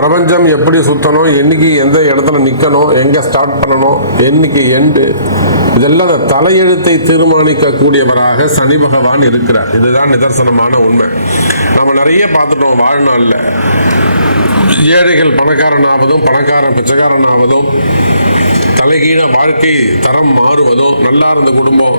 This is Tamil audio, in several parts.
பிரபஞ்சம் எப்படி சுத்தணும் என்னைக்கு எந்த இடத்துல நிற்கணும் எங்கே ஸ்டார்ட் பண்ணணும் என்னைக்கு எண்டு இதெல்லாம் அந்த தலையெழுத்தை தீர்மானிக்கக்கூடியவராக சனி பகவான் இருக்கிறார். இதுதான் நிதர்சனமான உண்மை. நம்ம நிறைய பார்த்துட்டோம் வாழ்நாளில். ஏழைகள் பணக்காரனாவதும் பணக்காரன் பிச்சைக்காரன் ஆவதும் தலைகீழ வாழ்க்கை தரம் மாறுவதும் நல்லா இருந்த குடும்பம்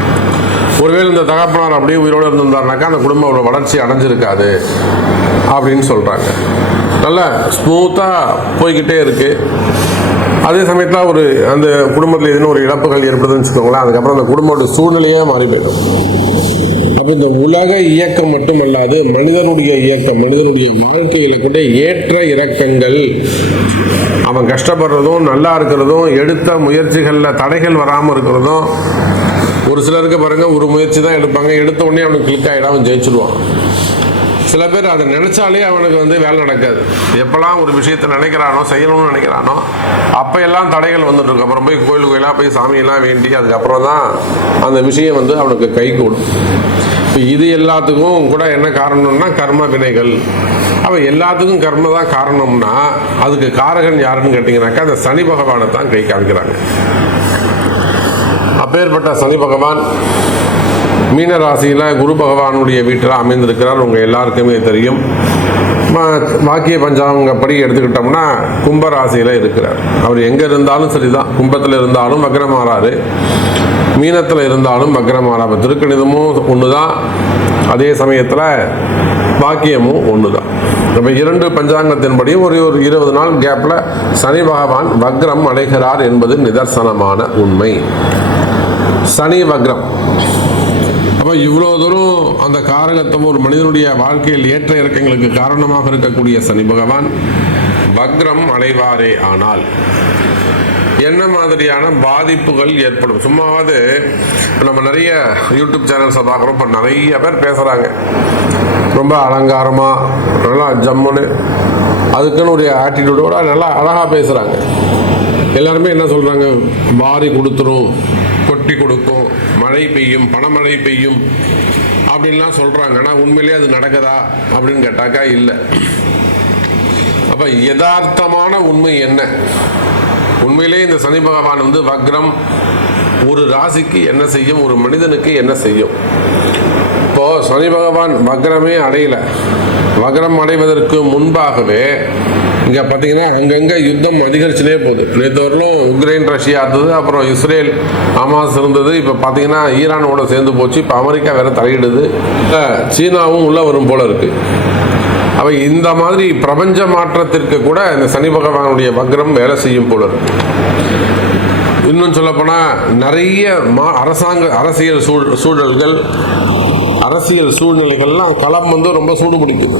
ஒருவேளை இந்த தகப்பனார் அப்படியே உயிரோடு இருந்திருந்தாருனாக்கா அந்த குடும்பம் அவ்வளோ வளர்ச்சி அடைஞ்சிருக்காது அப்படின்னு சொல்கிறாங்க நல்லா ஸ்மூத்தாக போய்கிட்டே இருக்குது அதே சமயத்தில் ஒரு அந்த குடும்பத்தில் எதுன்னு ஒரு இழப்புகள் ஏற்படுதுன்னு வச்சுக்கோங்களேன் அதுக்கப்புறம் அந்த குடும்பத்தோட சூழ்நிலையே மாறி போயிடும். அப்போ இந்த உலக இயக்கம் மட்டுமல்லாது மனிதனுடைய இயக்கம் மனிதனுடைய வாழ்க்கையில கூட ஏற்ற இறக்கங்கள். அவன் கஷ்டப்படுறதும் நல்லா இருக்கிறதும் எடுத்த முயற்சிகளில் தடைகள் வராமல் இருக்கிறதும் ஒரு சிலருக்கு பாருங்க ஒரு முயற்சி தான் எடுப்பாங்க. எடுத்த உடனே அவனுக்கு கிளிக் ஆகிடும் அவன் ஜெயிச்சிருவான். சில பேர் அதை நினைச்சாலே அவனுக்கு வந்து வேலை நடக்காது. எப்பெல்லாம் ஒரு விஷயத்தை நினைக்கிறானோ செய்யணும்னு நினைக்கிறானோ அப்போ எல்லாம் தடைகள் வந்துட்டு இருக்கும். அப்புறம் போய் கோயில் கோயிலாக போய் சாமியெல்லாம் வேண்டி அதுக்கப்புறம் தான் அந்த விஷயம் வந்து அவனுக்கு கை கூடும் இப்போ இது எல்லாத்துக்கும் கூட என்ன காரணம்னா கர்ம வினைகள். அப்போ எல்லாத்துக்கும் கர்ம தான் காரணம்னா அதுக்கு காரகன் யாருன்னு கேட்டிங்கனாக்கா அந்த சனி பகவானை தான் கை காமிக்கிறாங்க. அப்பேற்பட்ட சனி பகவான் மீன ராசியில் குரு பகவானுடைய வீட்டில் அமைந்திருக்கிறார். உங்கள் எல்லாருக்குமே தெரியும். வாக்கிய பஞ்சாங்கப்படி எடுத்துக்கிட்டோம்னா கும்ப ராசியில் இருக்கிறார். அவர் எங்கே இருந்தாலும் சரிதான். கும்பத்தில் இருந்தாலும் வக்ரமாறாரு. மீனத்தில் இருந்தாலும் வக்ரமாறாரு. திருக்கணிதமும் ஒன்று தான் அதே சமயத்தில் வாக்கியமும் ஒன்று தான் இப்போ இரண்டு பஞ்சாங்கத்தின்படியும் ஒரு ஒரு இருபது நாள் கேப்பில் சனி பகவான் வக்ரம் அடைகிறார் என்பது நிதர்சனமான உண்மை. சனி வக்ரம். அப்போ இவ்வளோ தூரம் அந்த காரகத்துவம் ஒரு மனிதனுடைய வாழ்க்கையில் ஏற்ற இறக்கங்களுக்கு காரணமாக இருக்கக்கூடிய சனி பகவான் வக்ரம் அடைவாரே ஆனால் என்ன மாதிரியான பாதிப்புகள் ஏற்படும்? சும்மாவது நம்ம நிறைய யூடியூப் சேனல்ஸை பார்க்குறோம். இப்போ நிறைய பேர் பேசுகிறாங்க ரொம்ப அலங்காரமாக நல்லா ஜம்முன்னு அதுக்குன்னு ஒரு ஆட்டிடியூடோட நல்லா அழகாக பேசுகிறாங்க எல்லாருமே என்ன சொல்கிறாங்க வாரி கொடுத்துரும் கொட்டி கொடுக்கும் மழை பெய்யும் பணமழை பெய்யும் அப்படின்லாம் சொல்கிறாங்க ஆனால் உண்மையிலே அது நடக்குதா அப்படின்னு கேட்டாக்கா இல்லை. அப்போ யதார்த்தமான உண்மை என்ன? உண்மையிலே இந்த சனி பகவான் வந்து வக்ரம் ஒரு ராசிக்கு என்ன செய்யும் ஒரு மனிதனுக்கு என்ன செய்யும்? இப்போ சனி பகவான் வக்ரமே அடையல. வக்ரம் அடைவதற்கு முன்பாகவே இங்கே பார்த்தீங்கன்னா அங்கங்கே யுத்தம் அதிகரிச்சுனே போகுது. நேற்று வரலும் உக்ரைன் ரஷ்யா இருந்தது அப்புறம் இஸ்ரேல் ஹமாஸ் இருந்தது. இப்போ பார்த்தீங்கன்னா ஈரானோட சேர்ந்து போச்சு. இப்போ அமெரிக்கா வேற தலையிடுது. சீனாவும் உள்ள வரும் போல இருக்கு. அவை இந்த மாதிரி பிரபஞ்ச மாற்றத்திற்கு கூட இந்த சனி பகவானுடைய வக்ரம் வேலை செய்யும் போல இருக்கு. இன்னும் சொல்லப்போனால் நிறைய மா அரசாங்க அரசியல் சூழ் சூழல்கள் அரசியல் சூழ்நிலைகள்லாம் களம் வந்து ரொம்ப சூடு பிடிக்குது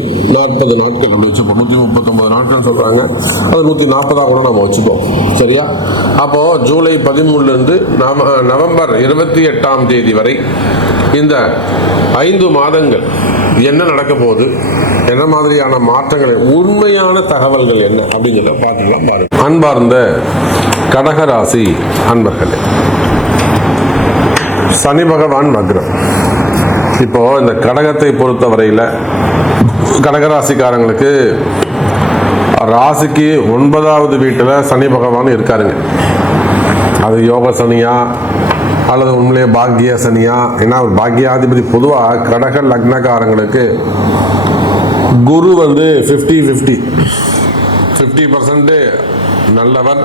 நாற்பது நாட்கள் அப்படி வச்சுப்போம். நூற்றி முப்பத்தொம்பது நாட்கள் சொல்கிறாங்க அது நூற்றி நாற்பதாக கூட நம்ம வச்சுப்போம். சரியா? அப்போது ஜூலை பதிமூணுலேருந்து நவ நவம்பர் இருபத்தி எட்டாம் தேதி வரை இந்த ஐந்து மாதங்கள் என்ன நடக்க போகுது? என்ன மாதிரியான மாற்றங்களை உண்மையான தகவல்கள் என்ன அப்படிங்கிறத பார்த்துக்கலாம் பாருங்க. அன்பார்ந்த கடகராசி அன்பர்களே சனி பகவான் வக்ரம். இப்போ இந்த கடகத்தை பொறுத்தவரையில் கடகராசிக்காரங்களுக்கு ராசிக்கு ஒன்பதாவது வீட்டில் சனி பகவான் இருக்காருங்க. அது யோக சனியா அல்லது உண்மையிலேயே பாக்கிய சனியா ஏன்னா ஒரு பாக்கியாதிபதி பொதுவாக கடக லக்னக்காரங்களுக்கு குரு வந்து ஃபிஃப்டி ஃபிஃப்டி ஃபிஃப்டி பர்சன்ட்டு நல்லவர்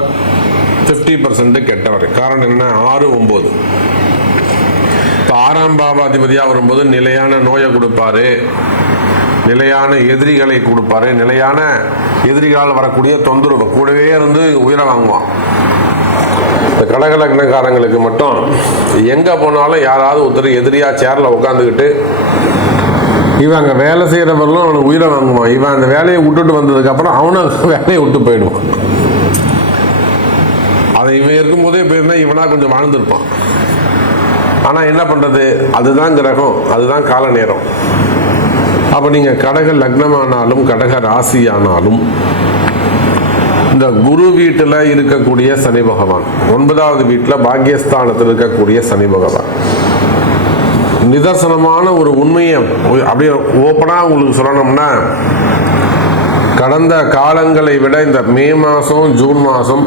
ஃபிஃப்டி பர்சன்ட்டு கெட்டவர். காரணம் என்ன? ஆறு ஒம்பது இப்போ ஆறாம் பாவாதிபதியாக வரும்போது நிலையான நோயை கொடுப்பாரு. நிலையான எதிரிகளை கொடுப்பாரு. நிலையான எதிரிகளால் வரக்கூடிய தொந்தரவு. கூடவே இருந்து உயிரை வாங்குவான். இந்த கடகலக்னக்காரங்களுக்கு மட்டும் எங்கே போனாலும் யாராவது ஒருத்தர் எதிரியாக சேரில் உட்காந்துக்கிட்டு இவன் அங்கே வேலை செய்கிறவர்களும் அவனுக்கு உயிரை வாங்குவான். இவன் அந்த வேலையை விட்டுட்டு வந்ததுக்கப்புறம் அவனும் வேலையை விட்டு போயிடுவான். அதை இவன் இருக்கும்போதே போயிருந்தா இவனா கொஞ்சம் வாழ்ந்திருப்பான். ஆனால் என்ன பண்ணுறது அதுதான் கிரகம் அதுதான் கால நேரம். அப்போ நீங்கள் கடக லக்னமானாலும் கடக ராசியானாலும் இந்த குரு வீட்டில் இருக்கக்கூடிய சனி பகவான் ஒன்பதாவது வீட்டில் பாக்கியஸ்தானத்தில் இருக்கக்கூடிய சனி பகவான். நிதர்சனமான ஒரு உண்மையை அப்படியே ஓப்பனாக உங்களுக்கு சொல்லணும்னா கடந்த காலங்களை விட இந்த மே மாதம் ஜூன் மாதம்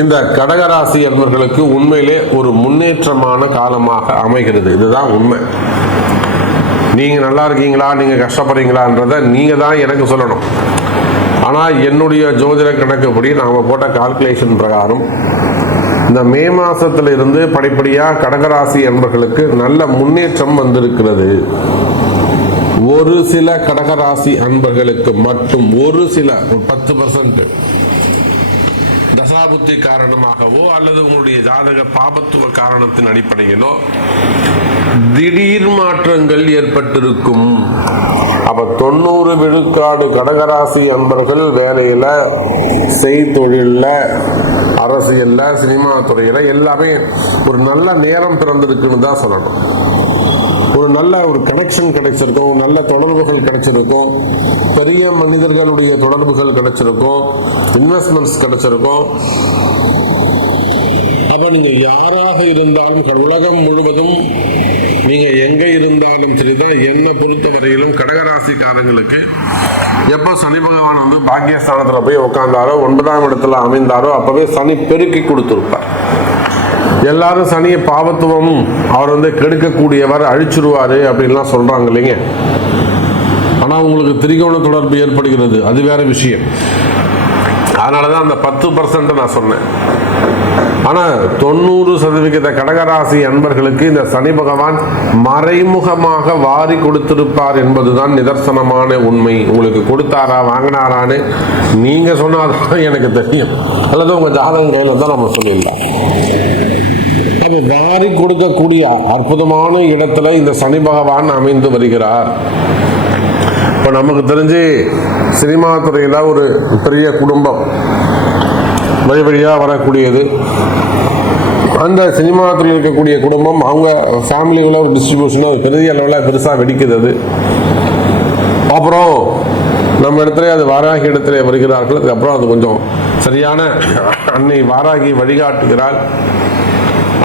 இந்த கடகராசி அன்பர்களுக்கு உண்மையிலே ஒரு முன்னேற்றமான காலமாக அமைகிறது. இதுதான் உண்மை. நீங்கள் நல்லா இருக்கீங்களா? நீங்கள் கஷ்டப்படுறீங்களான்றதை நீங்கள் தான் எனக்கு சொல்லணும். ஆனால் என்னுடைய ஜோதிட கணக்குப்படி நாம் போட்ட கால்குலேஷன் பிரகாரம் இந்த மே மாசத்துல இருந்து படிப்படியாக கடகராசி அன்பர்களுக்கு நல்ல முன்னேற்றம் வந்திருக்கிறது. ஒரு சில கடகராசி அன்பர்களுக்கு மட்டும் ஒரு சில பத்து பர்சன்ட் தசாபுத்தி காரணமாகவோ அல்லது உங்களுடைய ஜாதக பாபத்துவ காரணத்தின் அடிப்படையிலோ திடீர் மாற்றங்கள் ஏற்பட்டிருக்கும். அப்ப தொண்ணூறு விழுக்காடு கடகராசி அன்பர்கள் வேலையில செய்தொழில்ல அரசியல்ல சினிமா துறையில எல்லாமே ஒரு நல்ல நேரம் பிறந்திருக்குன்னு தான் சொல்லணும். ஒரு நல்ல ஒரு கனெக்ஷன் கிடைச்சிருக்கும் நல்ல தொடர்புகள் கிடைச்சிருக்கும் பெரிய மனிதர்களுடைய தொடர்புகள் கிடைச்சிருக்கும் இன்வெஸ்ட்மெண்ட்ஸ் கிடைச்சிருக்கும். அப்போ நீங்க யாராக இருந்தாலும் உலகம் முழுவதும் நீங்கள் எங்க இருந்தாலும் சரிதான் என்னை பொறுத்த வரையிலும் கடகராசிக்காரங்களுக்கு எப்போ சனி பகவான் வந்து பாக்கியஸ்தானத்தில் போய் உட்கார்ந்தாரோ ஒன்பதாம் இடத்துல அமைந்தாரோ அப்போவே சனி பெருக்கி கொடுத்துருப்பார். எல்லாரும் சனியை பாவத்துவம் அவர் வந்து கெடுக்கக்கூடியவர் அழிச்சிருவார் அப்படின்லாம் சொல்கிறாங்க இல்லைங்க. ஆனால் உங்களுக்கு திரிகோண தொடர்பு ஏற்படுகிறது. அது வேற விஷயம். அதனால தான் அந்த பத்து பர்சன்ட் நான் சொன்னேன். ஆனால் தொண்ணூறு சதவிகித கடகராசி அன்பர்களுக்கு இந்த சனி பகவான் மறைமுகமாக வாரி கொடுத்திருப்பார் என்பதுதான் நிதர்சனமான உண்மை. உங்களுக்கு கொடுத்தாரா வாங்கினாரான்னு நீங்கள் சொன்னாதான் எனக்கு தெரியும். அல்லது உங்கள் ஜாதகம் கையில் தான் நம்ம சொல்லிடலாம். நமக்கு வாரி கொடுக்கக்கூடிய அற்புதமான இடத்துல இந்த சனி பகவான் அமைந்து வருகிறார். இப்போ நமக்கு தெரிஞ்சு சினிமா துறையில் ஒரு பெரிய குடும்பம். வழி வழியாக வரக்கூடியது. அந்த சினிமா துறையில் இருக்கக்கூடிய குடும்பம் அவங்க ஃபேமிலிகளை ஒரு டிஸ்ட்ரிபியூஷனாக பெரிய அளவில் பெருசாக வெடிக்குது அது. அப்புறம் நம்ம இடத்துல அது வாராகி இடத்துல வருகிறார்கள். அதுக்கப்புறம் அது கொஞ்சம் சரியான அன்னை வாராகி வழிகாட்டுகிறாள்.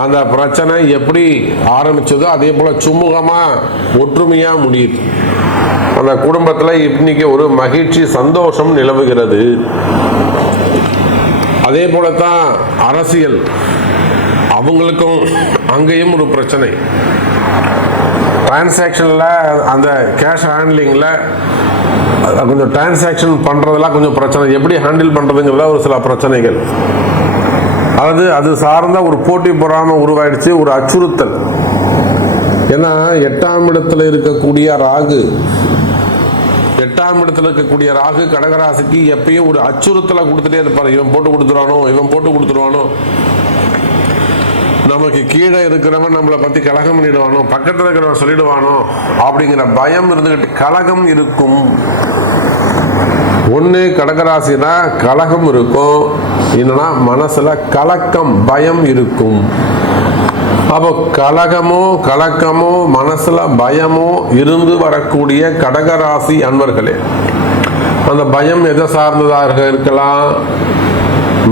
அந்த பிரச்சனை எப்படி ஆரம்பிச்சதோ அதே போல சுமூகமா ஒற்றுமையா முடியுது. அந்த குடும்பத்துல இன்னைக்கு ஒரு மகிழ்ச்சி சந்தோஷம் நிலவுகிறது. அதே போலத்தான் அரசியல். அவங்களுக்கும் அங்கேயும் ஒரு பிரச்சனை. டிரான்சாக்ஷனில் அந்த கேஷ் ஹேண்ட்லிங்கில் கொஞ்சம் டிரான்சாக்ஷன் பண்ணுறதெல்லாம் கொஞ்சம் பிரச்சனை. எப்படி ஹேண்டில் பண்ணுறதுங்கிறதுல ஒரு சில பிரச்சனைகள். அதாவது அது சார்ந்த ஒரு போட்டி பொறாமல் உருவாயிடுச்சு ஒரு அச்சுறுத்தல். ஏன்னா எட்டாம் இடத்துல இருக்கக்கூடிய ராகு எட்டாம் இடத்துல இருக்கக்கூடிய ராகு கடகராசிக்கு எப்பயும் ஒரு அச்சுறுத்தலை கொடுத்துட்டே இருப்பார். இவன் போட்டு கொடுத்துருவானோ இவன் போட்டு கொடுத்துருவானோ. நமக்கு கீழே இருக்கிறவன் நம்மளை பற்றி கலகம் பண்ணிடுவானோ பக்கத்தில் இருக்கிறவன் சொல்லிடுவானோ அப்படிங்கிற பயம் இருந்துக்கிட்டு கலகம் இருக்கும். ஒன்று கடகராசினா கலகம் இருக்கும். என்னன்னா மனசுல கலக்கம் பயம் இருக்கும். அப்போ கலகமோ கலக்கமோ மனசுல பயமோ இருந்து வரக்கூடிய கடகராசி அன்பர்களே அந்த பயம் எதை சார்ந்ததாக இருக்கலாம்?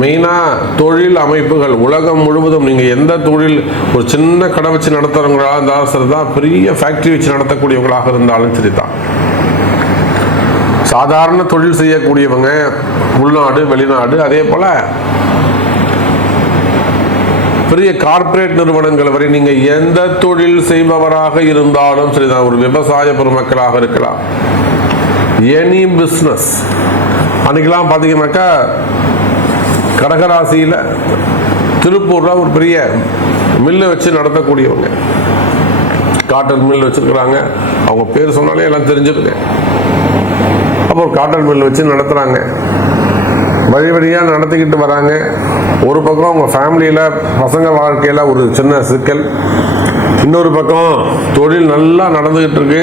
மெயினாக தொழில் அமைப்புகள் உலகம் முழுவதும் நீங்கள் எந்த தொழில் ஒரு சின்ன கடை வச்சு நடத்துகிறவங்களா இருந்தாலும் சரி தான் பெரிய ஃபேக்ட்ரி வச்சு நடத்தக்கூடியவங்களாக இருந்தாலும் சரி தான் சாதாரண தொழில் செய்யக்கூடியவங்க உள்நாடு வெளிநாடு அதே போல பெரிய கார்ப்பரேட் நிறுவனங்கள் வரை நீங்க எந்த தொழில் செய்பவராக இருந்தாலும் சரிதான். ஒரு விவசாய பெருமக்களாக இருக்கலாம். எனி பிஸ்னஸ் அன்னைக்கெல்லாம் பார்த்தீங்கன்னாக்கா கடகராசியில் திருப்பூரில் ஒரு பெரிய மில்லை வச்சு நடத்தக்கூடியவங்க. காட்டன் மில் வச்சுருக்குறாங்க. அவங்க பேர் சொன்னாலே எல்லாம் தெரிஞ்சிருக்கேன் அப்போ ஒரு காட்டன் மில் வச்சு நடத்துகிறாங்க வழி வழியாக நடத்திக்கிட்டு வராங்க. ஒரு பக்கம் அவங்க ஃபேமிலியில் பசங்க வாழ்க்கையில் ஒரு சின்ன சிக்கல். இன்னொரு பக்கம் தொழில் நல்லா நடந்துக்கிட்டு இருக்கு.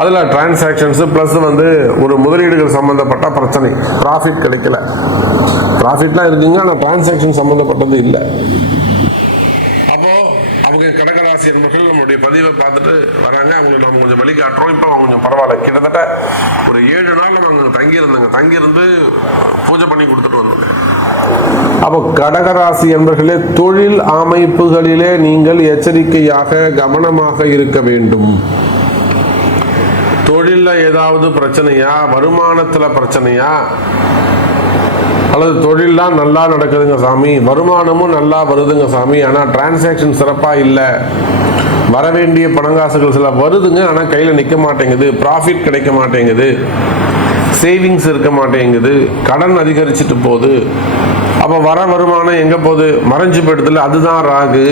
அதில் டிரான்சாக்ஷன்ஸு ப்ளஸ் வந்து ஒரு முதலீடுகள் சம்மந்தப்பட்ட பிரச்சனை. ப்ராஃபிட் கிடைக்கல. ப்ராஃபிட்லாம் இருக்குங்க ஆனால் டிரான்சாக்ஷன் சம்மந்தப்பட்டது இல்லை. கடகராசி நம்மளுடைய பதிவை பார்த்துட்டு வராங்க. அவங்களுக்கு நம்ம கொஞ்சம் வழி காட்டுறோம் இப்போ அவங்க கொஞ்சம் பரவாயில்ல. கிட்டத்தட்ட ஒரு ஏழு நாள் நம்ம அங்கே தங்கியிருந்தாங்க. தங்கியிருந்து பூஜை பண்ணி கொடுத்துட்டு வந்தாங்க. அப்போ கடகராசி என்பர்களே தொழில் அமைப்புகளிலே நீங்கள் எச்சரிக்கையாக கவனமாக இருக்க வேண்டும். தொழிலில் ஏதாவது பிரச்சனையா? வருமானத்தில் பிரச்சனையா? அல்லது தொழில்லாம் நல்லா நடக்குதுங்க சாமி. வருமானமும் நல்லா வருதுங்க சாமி. ஆனால் டிரான்சாக்ஷன் சிறப்பாக இல்லை. வர வேண்டிய பணங்காசுகள் சில வருதுங்க. ஆனால் கையில் நிற்க மாட்டேங்குது. ப்ராஃபிட் கிடைக்க மாட்டேங்குது. சேவிங்ஸ் இருக்க மாட்டேங்குது. கடன் அதிகரிச்சுட்டு போகுது. அப்போ வர வருமானம் எங்கே போகுது? மறைஞ்சு போயிடுதுல அதுதான் ராகு.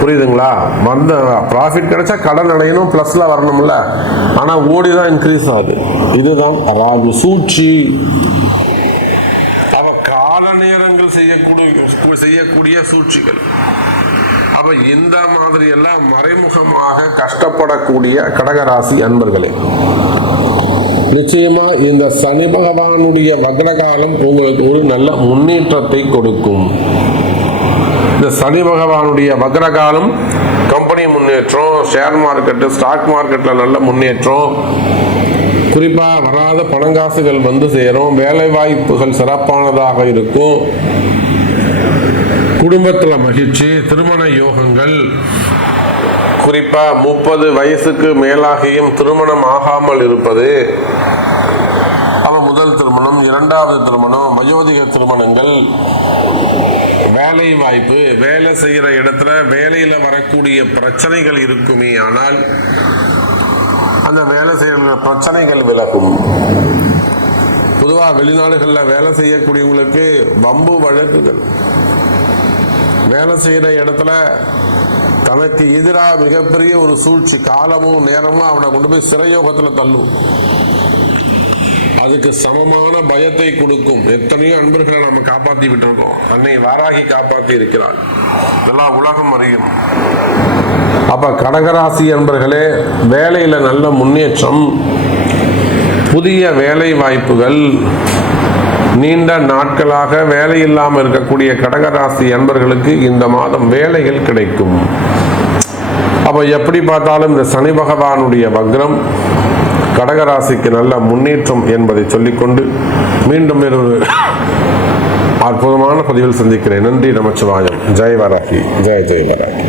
புரியுதுங்களா? வந்த ப்ராஃபிட் கிடைச்சா கடன் அடையணும் ப்ளஸ்ல வரணும்ல. ஆனால் ஓடி தான் இன்க்ரீஸ் ஆகுது. இதுதான் ராகு சூழ்ச்சி. அவ கால நேரங்கள் செய்யக்கூடிய செய்யக்கூடிய சூழ்ச்சிகள். அப்ப இந்த மாதிரி எல்லாம் மறைமுகமாக கஷ்டப்படக்கூடிய கடகராசி அன்பர்களே நிச்சயமா இந்த சனி பகவானுடைய வக்ரகாலம் உங்களுக்கு ஒரு நல்ல முன்னேற்றத்தை கொடுக்கும். இந்த சனி பகவானுடைய வக்ரகாலம் கம்பெனி முன்னேற்றம் ஷேர் மார்க்கெட்டு ஸ்டாக் மார்க்கெட்டில் நல்ல முன்னேற்றம். குறிப்பாக வராத பணங்காசுகள் வந்து சேரும் வேலை வாய்ப்புகள் சிறப்பானதாக இருக்கும். குடும்பத்தில் மகிழ்ச்சி திருமண யோகங்கள். குறிப்பா முப்பது வயசுக்கு மேலாகியும் திருமணம் ஆகாமல் இருப்பது. அவன் முதல் திருமணம் இரண்டாவது திருமணம் வயோதிக திருமணங்கள். வேலை வாய்ப்பு வேலை செய்யற இடத்துல வேலையில வரக்கூடிய பிரச்சனைகள் இருக்குமே ஆனால் அந்த வேலை செய்கிற பிரச்சனைகள் விலகும். பொதுவாக வெளிநாடுகளில் வேலை செய்யக்கூடியவங்களுக்கு வம்பு வழக்குகள். வேலை செய்யற இடத்துல தனக்கு எதிராக மிகப்பெரிய ஒரு சூழ்ச்சி காலமும் நேரமும் அவனை கொண்டு போய் சிறையோகத்தில் தள்ளும். அதுக்கு சமமான பயத்தை கொடுக்கும். எத்தனையோ அன்பர்களை நம்ம காப்பாத்தி விட்டிருக்கோம். அன்னை வாராகி காப்பாத்தி இருக்கிறாள். இதெல்லாம் உலகம் அறியும். அப்ப கடகராசி அன்பர்களே வேலையில நல்ல முன்னேற்றம் புதிய வேலை வாய்ப்புகள் நீண்ட நாட்களாக வேலை இல்லாமல் இருக்கக்கூடிய கடகராசி அன்பர்களுக்கு இந்த மாதம் வேலைகள் கிடைக்கும். அப்ப எப்படி பார்த்தாலும் இந்த சனி பகவானுடைய வக்ரம் கடகராசிக்கு நல்ல முன்னேற்றம் என்பதை சொல்லிக்கொண்டு மீண்டும் ஒரு அற்புதமான பதிவில் சந்திக்கிறேன். நன்றி நமச்சிவாயம். ஜெய் வராகி ஜெய் ஜெய் வராகி